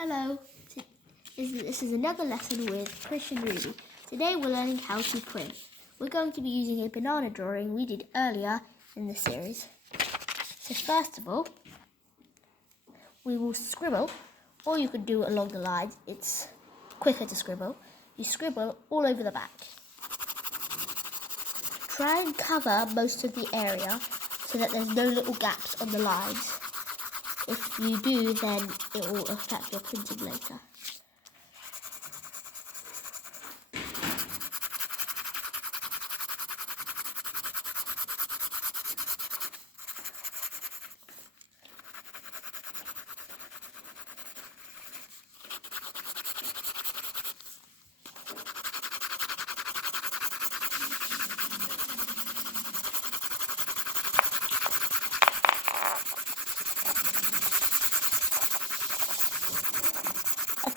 Hello, this is another lesson with Chris and Ruby. Today we're learning how to print. We're going to be using a banana drawing we did earlier in the series. So first of all, we will scribble, or you could do it along the lines. It's quicker to scribble. You scribble all over the back. Try and cover most of the area so that there's no little gaps on the lines. If you do, then it will affect your printing later.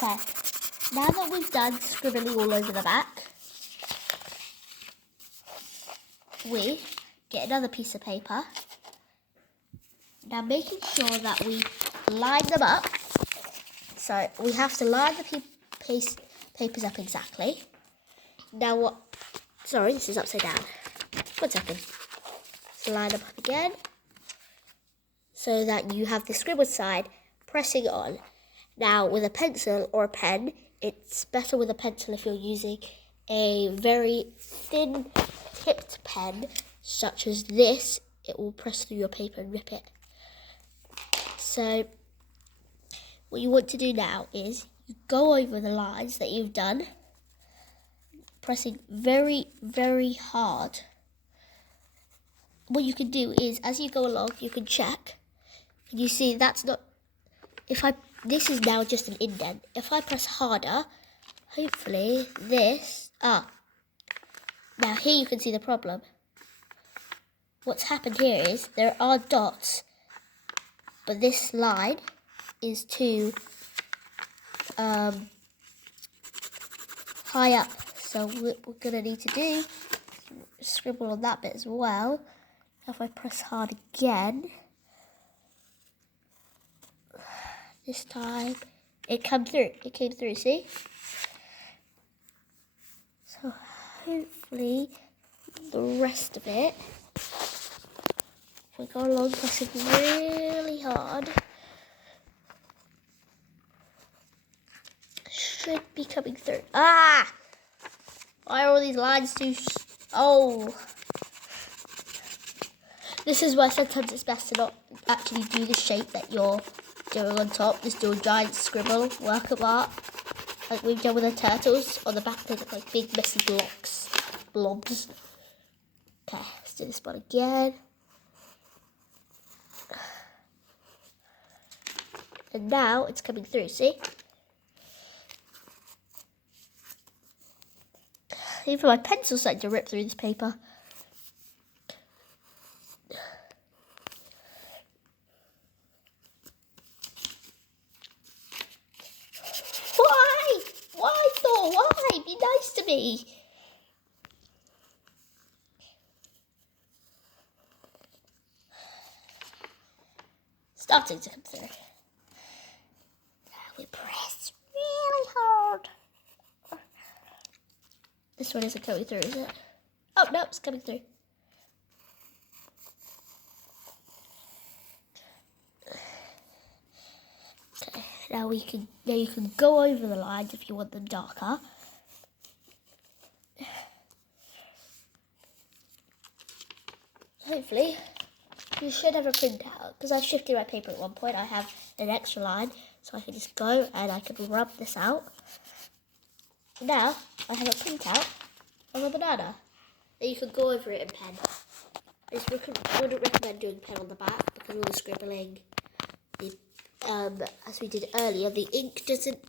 Okay, now that we've done scribbling all over the back, we get another piece of paper. Now making sure that we line them up. So we have to line the papers up exactly. Now what, sorry, this is upside down. 1 second. So line them up again so that you have the scribbled side pressing on. Now, with a pencil or a pen, it's better with a pencil if you're using a very thin tipped pen, such as this. It will press through your paper and rip it. So, what you want to do now is you go over the lines that you've done, pressing very, very hard. What you can do is, as you go along, you can check. And you see that's not... This is now just an indent. If I press harder, hopefully this... Now here you can see the problem. What's happened here is there are dots, but this line is too high up. So what we're going to need to do is scribble on that bit as well. If I press hard again... This time, it came through, see? So hopefully the rest of it, if we go along pressing really hard, should be coming through. Why are all these lines too... This is why sometimes it's best to not actually do the shape that you're doing on top. Just do a giant scribble, work of art, like we've done with the turtles. On the back they look like big messy blobs. Okay, let's do this one again. And now it's coming through, see? Even my pencil's starting to rip through this paper. Why? Be nice to me. Starting to come through. Now we press really hard. This one isn't coming through, is it? Oh, no, it's coming through. Okay, now you can go over the lines if you want them darker. Hopefully, you should have a printout, because I've shifted my paper at one point. I have an extra line, so I can just go and I can rub this out. Now, I have a printout of a banana that you can go over it in pen. I just wouldn't recommend doing pen on the back, because all the scribbling, as we did earlier, the ink doesn't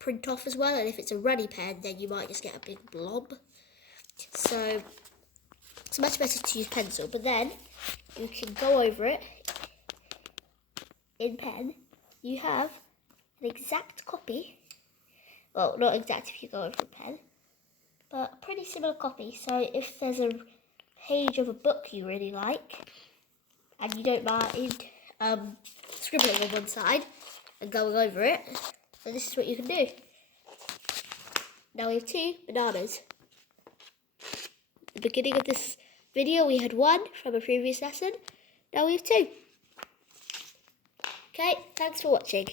print off as well, and if it's a runny pen, then you might just get a big blob. So it's much better to use pencil, but then you can go over it in pen. You have an exact copy. Well, not exact if you go over a pen, but a pretty similar copy. So if there's a page of a book you really like, and you don't mind scribbling on one side and going over it, So this is what you can do. Now we have 2 bananas. At the beginning of this video we had 1 from a previous lesson. Now we have 2. Okay, thanks for watching.